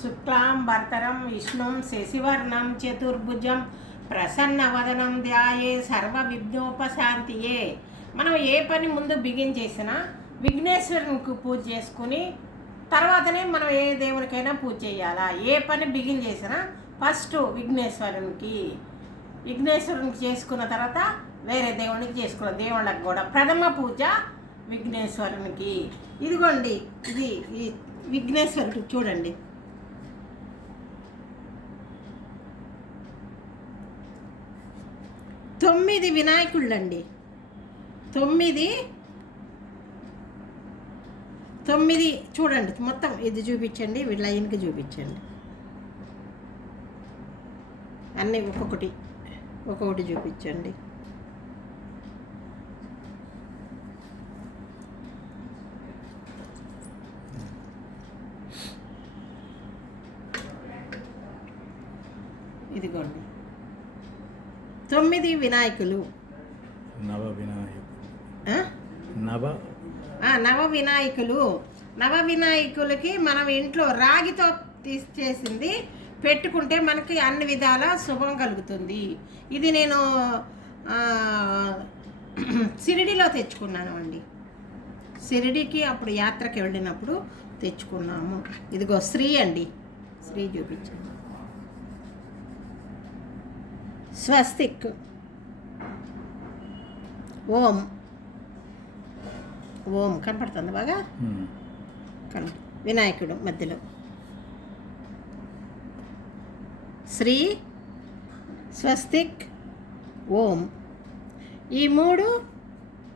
శుక్లాం భర్తరం విష్ణుం శశివర్ణం చతుర్భుజం ప్రసన్నవదనం ధ్యాయే సర్వ విఘ్నోపశాంతియే మనం ఏ పని ముందు బిగించేసినా విఘ్నేశ్వరునికి పూజ చేసుకుని తర్వాతనే మనం ఏ దేవునికైనా పూజ చేయాలా? ఏ పని బిగిన్ చేసినా ఫస్ట్ విఘ్నేశ్వరునికి. విఘ్నేశ్వరునికి చేసుకున్న తర్వాత వేరే దేవునికి చేసుకున్న దేవుళ్ళకి కూడా ప్రథమ పూజ విఘ్నేశ్వరునికి. ఇదిగోండి ఇది ఈ విఘ్నేశ్వరుడు చూడండి. తొమ్మిది వినాయకుళ్ళండి. తొమ్మిది తొమ్మిది చూడండి మొత్తం ఇది చూపించండి వీళ్ళ లైన్కి చూపించండి. అన్నీ ఒక్కొక్కటి ఒక్కొక్కటి చూపించండి. ఇదిగోండి. తొమ్మిది వినాయకులు. నవ వినాయకుడు ఆ? నవ నవ వినాయకులు. నవ వినాయకులకి మనం ఇంట్లో రాగితో తీసి చేసింది పెట్టుకుంటే మనకి అన్ని విధాల శుభం కలుగుతుంది. ఇది నేను సిరిడిలో తెచ్చుకున్నాను అండి. సిరిడికి అప్పుడు యాత్రకి వెళ్ళినప్పుడు తెచ్చుకున్నాము. ఇదిగో శ్రీ అండి. శ్రీ చూపించండి. స్వస్తిక్. ఓం. ఓం. కనపడుతుంది బాగా? వినాయకుడు మధ్యలో. శ్రీ స్వస్తిక్ ఓం. ఈ మూడు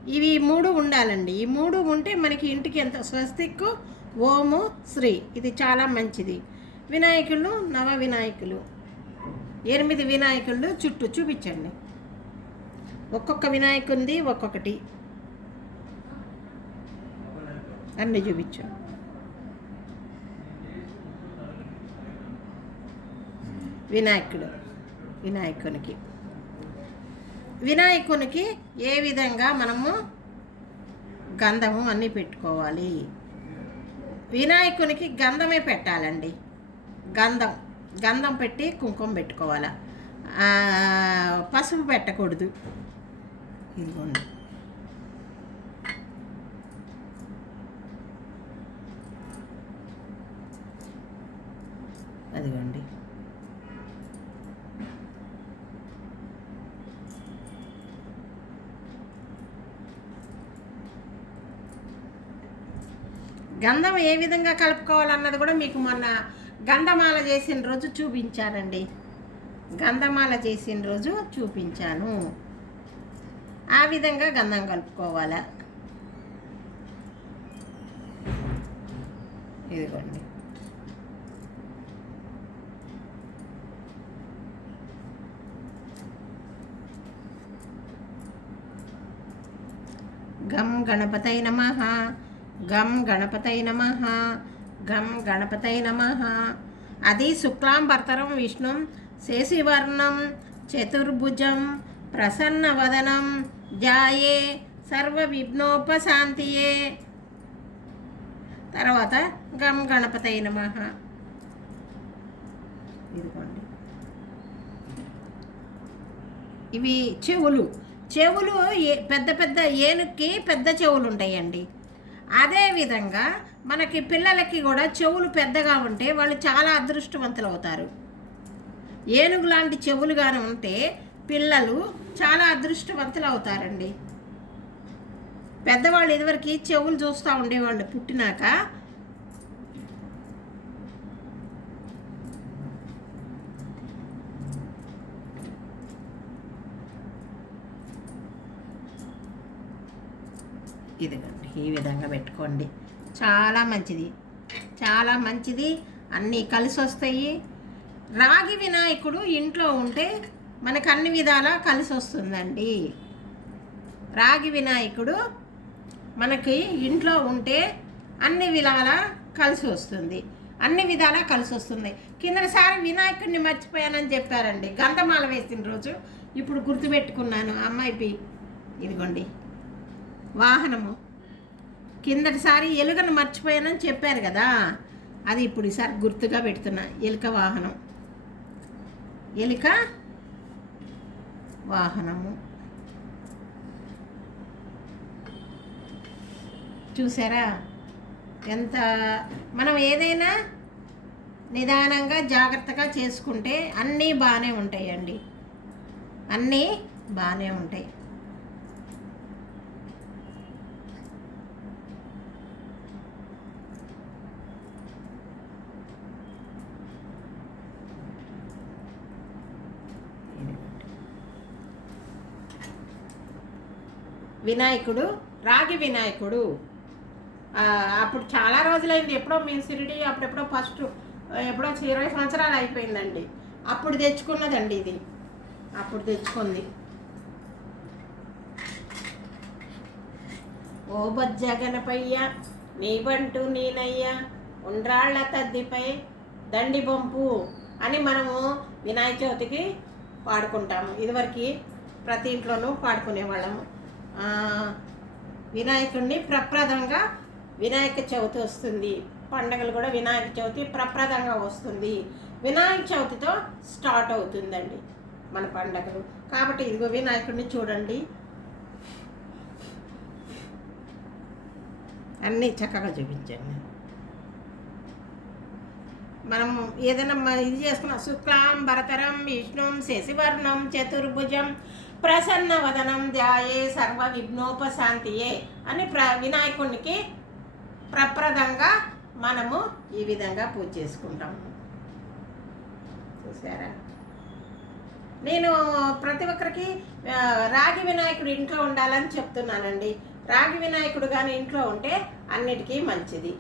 ఇవి మూడు ఉండాలండి. ఈ మూడు ఉంటే మనకి ఇంటికి ఎంత స్వస్తిక్? ఓము శ్రీ. ఇది చాలా మంచిది. వినాయకులు నవ వినాయకులు. ఎనిమిది వినాయకుళ్ళు చుట్టూ చూపించండి. ఒక్కొక్క వినాయకుంది ఒక్కొక్కటి. అన్నీ చూపించు. వినాయకుడు వినాయకునికి. వినాయకునికి ఏ విధంగా మనము గంధము అన్నీ పెట్టుకోవాలి? వినాయకునికి గంధమే పెట్టాలండి. గంధం. గంధం పెట్టి కుంకుమ పెట్టుకోవాలి. పసుపు పెట్టకూడదు. ఇదిగోండి. అదిగోండి. గంధం ఏ విధంగా కలుపుకోవాలన్నది కూడా మీకు మొన్న గంధమాల చేసిన రోజు చూపించానండి. గంధమాల చేసిన రోజు చూపించాను. ఆ విధంగా గంధం కలుపుకోవాలా. ఇదిగోండి. గం గణపతై నమ. గం గణపతై నమ. గం గణపతై నమ. అది శుక్లాంబర్తరం విష్ణుం శేషివర్ణం చతుర్భుజం ప్రసన్నవదనం జాయే సర్వ విఘ్నోపశాంతియే తర్వాత గం గణపతై నమ. ఇదిగోండి. ఇవి చెవులు. చెవులు ఏ- పెద్ద పెద్ద ఏనుక్కి పెద్ద చెవులు ఉంటాయండి అదేవిధంగా మనకి పిల్లలకి కూడా చెవులు పెద్దగా ఉంటే వాళ్ళు చాలా అదృష్టవంతులు అవుతారు ఏనుగు లాంటి చెవులు కానీ ఉంటే పిల్లలు చాలా అదృష్టవంతులు అవుతారండి పెద్దవాళ్ళు ఇదివరకు చెవులు చూస్తూ ఉండేవాళ్ళు పుట్టినాక ఇదిగా ఈ విధంగా పెట్టుకోండి. చాలా మంచిది. చాలా మంచిది. అన్నీ కలిసి వస్తాయి రాగి వినాయకుడు ఇంట్లో ఉంటే మనకు అన్ని విధాలా కలిసి వస్తుందండి రాగి వినాయకుడు మనకి ఇంట్లో ఉంటే అన్ని విధాలా కలిసి వస్తుంది అన్ని విధాలా కలిసి వస్తుంది కిందసారి వినాయకుడిని మర్చిపోయానని చెప్పారండి. గంధమాల వేసిన రోజు ఇప్పుడు గుర్తుపెట్టుకున్నాను. అమ్మాయికి ఇదిగోండి. వాహనము. కిందటిసారి ఎలుకను మర్చిపోయానని చెప్పారు కదా. అది ఇప్పుడు ఈసారి గుర్తుగా పెడుతున్నా ఎలుక వాహనం. ఎలుక వాహనము. చూసారా? ఎంత మనం ఏదైనా నిదానంగా జాగ్రత్తగా చేసుకుంటే అన్నీ బాగానే ఉంటాయండి. అన్నీ బాగానే ఉంటాయి. వినాయకుడు రాగి వినాయకుడు. అప్పుడు చాలా రోజులైంది ఎప్పుడో మీ సిరిడి అప్పుడెప్పుడో ఫస్ట్ ఎప్పుడో ఇరవై సంవత్సరాలు అయిపోయిందండి. అప్పుడు తెచ్చుకున్నదండి ఇది. అప్పుడు తెచ్చుకుంది. ఓ బజ్జ గణపయ్య నీవంటూ నేనయ్యా ఉండ్రాళ్ళ తద్దిపై దండి బొంపు అని మనము వినాయక చవితికి పాడుకుంటాము. ఇదివరకు ప్రతి ఇంట్లోనూ పాడుకునేవాళ్ళము. వినాయకుడిని ప్రప్రదంగా వినాయక చవితి వస్తుంది. పండగలు కూడా వినాయక చవితి ప్రప్రదంగా వస్తుంది. వినాయక చవితితో స్టార్ట్ అవుతుందండి మన పండగలు. కాబట్టి ఇదిగో వినాయకుడిని చూడండి. అన్నీ చక్కగా చూపించండి. మనం ఏదైనా ఇది చేసుకున్న శుక్లాం భరతరం విష్ణుం శశివర్ణం చతుర్భుజం ప్రసన్న వదనం ధ్యాయే సర్వ విఘ్నోపశాంతియే అని ప్ర వినాయకునికి ప్రప్రదంగా మనము ఈ విధంగా పూజ చేసుకుంటాము చూసారా నేను ప్రతి ఒక్కరికి రాగి వినాయకుడు ఇంట్లో ఉండాలని చెప్తున్నానండి. రాగి వినాయకుడు కానీ ఇంట్లో ఉంటే అన్నిటికీ మంచిది.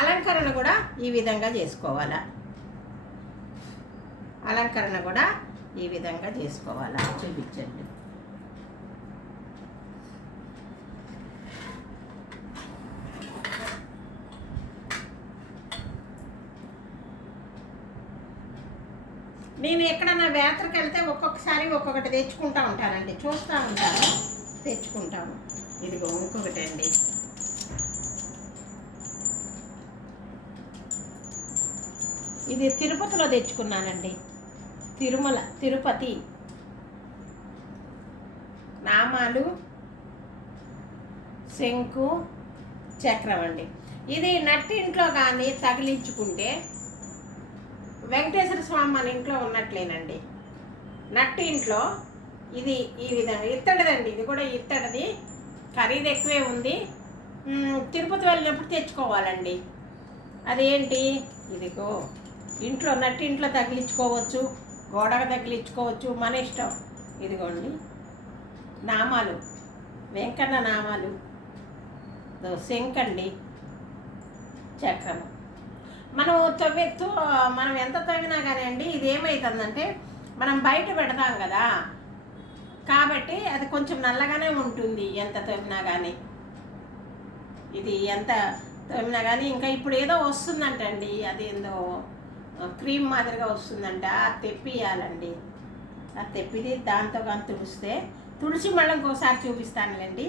అలంకరణ కూడా ఈ విధంగా చేసుకోవాలా? అలంకరణ కూడా ఈ విధంగా చేసుకోవాలా? చూపించండి. నేను ఎక్కడన్నా వేత్రకు వెళ్తే ఒక్కొక్కసారి ఒక్కొక్కటి తెచ్చుకుంటా ఉంటానండి. చూస్తూ ఉంటాను తెచ్చుకుంటాము ఇదిగో ఇంకొకటి అండి ఇది తిరుపతిలో తెచ్చుకున్నానండి. తిరుమల తిరుపతి. నామాలు శంకు చక్రం అండి. ఇది నట్టి ఇంట్లో కానీ తగిలించుకుంటే వెంకటేశ్వర స్వామి మన ఇంట్లో ఉన్నట్లేనండి. నట్టి ఇంట్లో ఇది ఈ విధంగా ఇత్తడిదండి. ఇది కూడా ఇత్తడిది. ఖరీదు ఎక్కువే ఉంది. తిరుపతి వెళ్ళినప్పుడు తెచ్చుకోవాలండి. అదేంటి? ఇదిగో ఇంట్లో నట్టి ఇంట్లో తగిలించుకోవచ్చు. గోడకు తగిలించుకోవచ్చు మన ఇష్టం. ఇదిగోండి. నామాలు. వెంకన్న నామాలు. శంకండి చక్రం. మనం తవ్వి మనం ఎంత తవ్వినా కానీ అండి ఇది ఏమవుతుందంటే మనం బయట పెడతాం కదా. కాబట్టి అది కొంచెం నల్లగానే ఉంటుంది ఎంత తవ్వినా కానీ ఇది ఎంత తవ్వినా కానీ ఇంకా ఇప్పుడు ఏదో వస్తుందంటండి అది ఏందో క్రీమ్ మాదిరిగా వస్తుందంట అది తెప్పియాలండి అది తెప్పిది దాంతో కానీ తుడిస్తే తుడిచి మళ్ళీ ఇంకోసారి చూపిస్తానులేండి.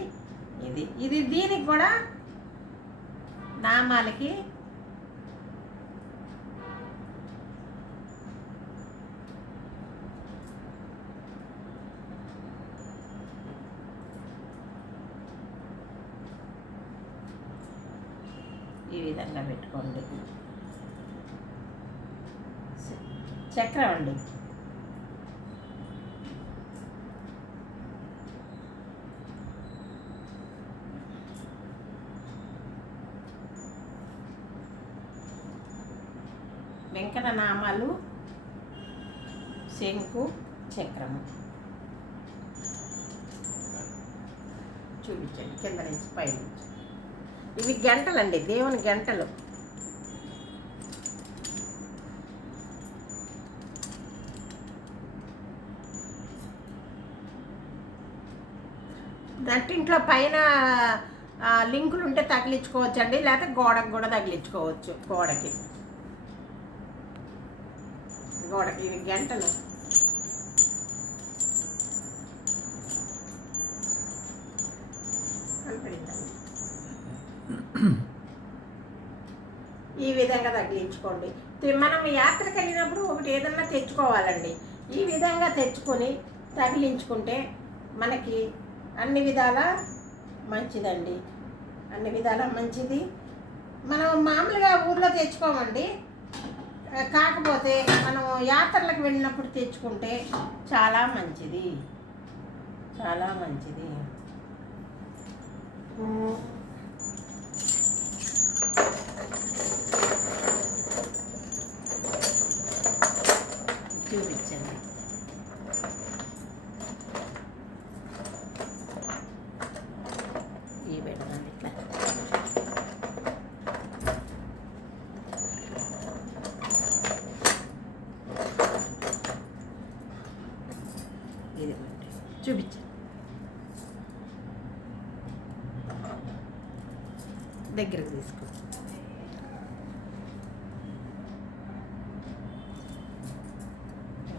ఇది ఇది దీనికి కూడా నామాలకి ఈ విధంగా పెట్టుకోండి. చక్రం అండి. వెంకట నామాలు శంకు చక్రము. చూపించండి కింద నుంచి పై నుంచి ఇవి గంటలండి దేవుని గంటలు. నట్టింట్లో పైన లింకులు ఉంటే తగిలించుకోవచ్చు అండి లేకపోతే గోడకు కూడా తగిలించుకోవచ్చు గోడకి. గోడకి ఇవి గంటలు. ఈ విధంగా తగిలించుకోండి. మనం యాత్రకు వెళ్ళినప్పుడు ఒకటి ఏదన్నా తెచ్చుకోవాలండి. ఈ విధంగా తెచ్చుకొని తగిలించుకుంటే మనకి అన్ని విధాల మంచిదండి. అన్ని విధాల మంచిది. మనం మామూలుగా ఊర్లో తెచ్చుకోమండి. కాకపోతే మనం యాత్రలకు వెళ్ళినప్పుడు తెచ్చుకుంటే చాలా మంచిది. చాలా మంచిది ఉమ్. చూపించండి ఈ పెడదాం ఇట్లా ఇదిగోండి చూపించండి దగ్గరకు తీసుకో.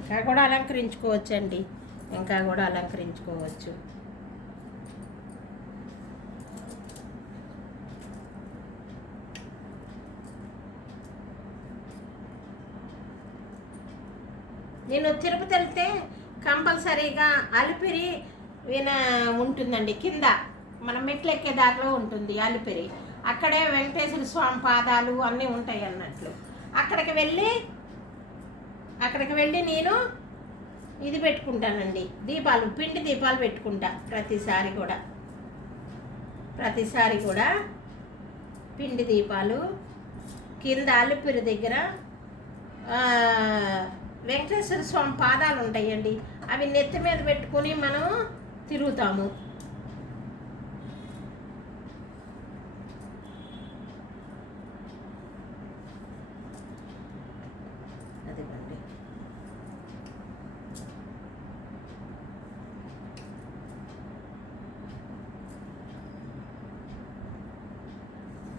ఇంకా కూడా అలంకరించుకోవచ్చండి. ఇంకా కూడా అలంకరించుకోవచ్చు. నేను తిరుపతి వెళ్తే కంపల్సరీగా అలిపిరి విన ఉంటుందండి కింద. మన మెట్లు ఎక్కే దారిలో ఉంటుంది అలిపిరి. అక్కడే వెంకటేశ్వర స్వామి పాదాలు అన్నీ ఉంటాయి అన్నట్లు. అక్కడికి వెళ్ళి అక్కడికి వెళ్ళి నేను ఇది పెట్టుకుంటానండి. దీపాలు పిండి దీపాలు పెట్టుకుంటా ప్రతిసారి కూడా. ప్రతిసారి కూడా పిండి దీపాలు కింద అలిపిరి దగ్గర వెంకటేశ్వర స్వామి పాదాలు ఉంటాయండి. అవి నెత్తి మీద పెట్టుకొని మనం తిరుగుతాము. అదిగోండి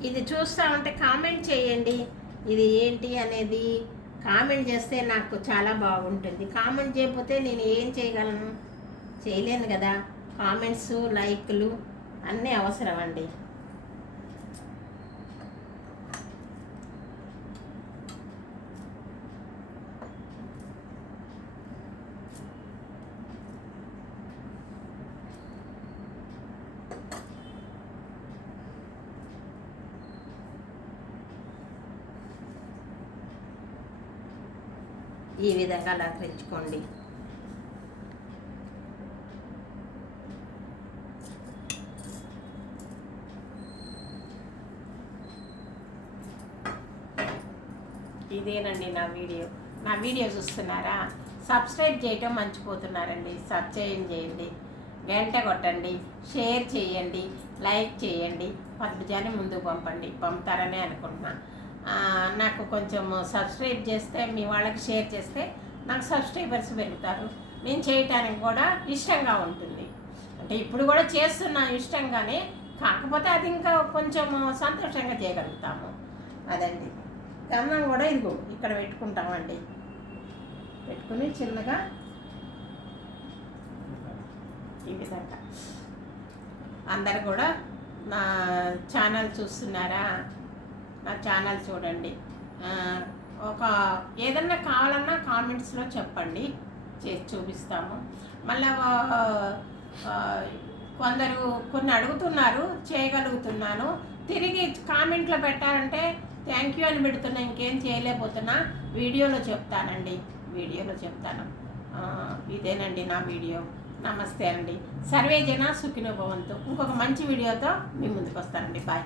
ఇది చూస్తా ఉంటే కామెంట్ చేయండి. ఇది ఏంటి అనేది కామెంట్ చేస్తే నాకు చాలా బాగుంటుంది. కామెంట్ చేయకపోతే నేను ఏం చేయగలను? చేయలేను కదా. కామెంట్స్ లైక్లు అన్నీ అవసరం అండి ఈ విధంగా అలంకరించుకోండి. ఇదేనండి నా వీడియో. నా వీడియో చూస్తున్నారా? సబ్స్క్రైబ్ చేయటం మర్చిపోతున్నారండి. సబ్స్క్రైబ్ చేయండి. గంట కొట్టండి. షేర్ చేయండి. లైక్ చేయండి. పద్మజాని ముందుకు పంపండి. పంపుతారని అనుకుంటున్నా. నాకు కొంచెం సబ్స్క్రైబ్ చేస్తే మీ వాళ్ళకి షేర్ చేస్తే నాకు సబ్స్క్రైబర్స్ పెరుగుతారు. నేను చేయటానికి కూడా ఇష్టంగా ఉంటుంది. అంటే ఇప్పుడు కూడా చేస్తున్నా ఇష్టంగానే కాకపోతే అది ఇంకా కొంచెం సంతోషంగా చేయగలుగుతాము. అదండి. గమనం కూడా ఇదిగో ఇక్కడ పెట్టుకుంటామండి. పెట్టుకుని చిన్నగా ఈ విధంగా. అందరు కూడా నా ఛానల్ చూస్తున్నారా? నా ఛానల్ చూడండి. ఒక ఏదన్నా కావాలన్నా కామెంట్స్లో చెప్పండి. చేసి చూపిస్తాము. మళ్ళీ కొందరు కొన్ని అడుగుతున్నారు చేయగలుగుతున్నాను. తిరిగి కామెంట్లో పెట్టాలంటే థ్యాంక్ యూ అని పెడుతున్నా ఇంకేం చేయలేకపోతున్నా వీడియోలో చెప్తానండి. వీడియోలో చెప్తాను. ఇదేనండి నా వీడియో. నమస్తే అండి. సర్వే జన సుఖినోభవంతు ఇంకొక మంచి వీడియోతో మీ ముందుకు వస్తానండి. బాయ్.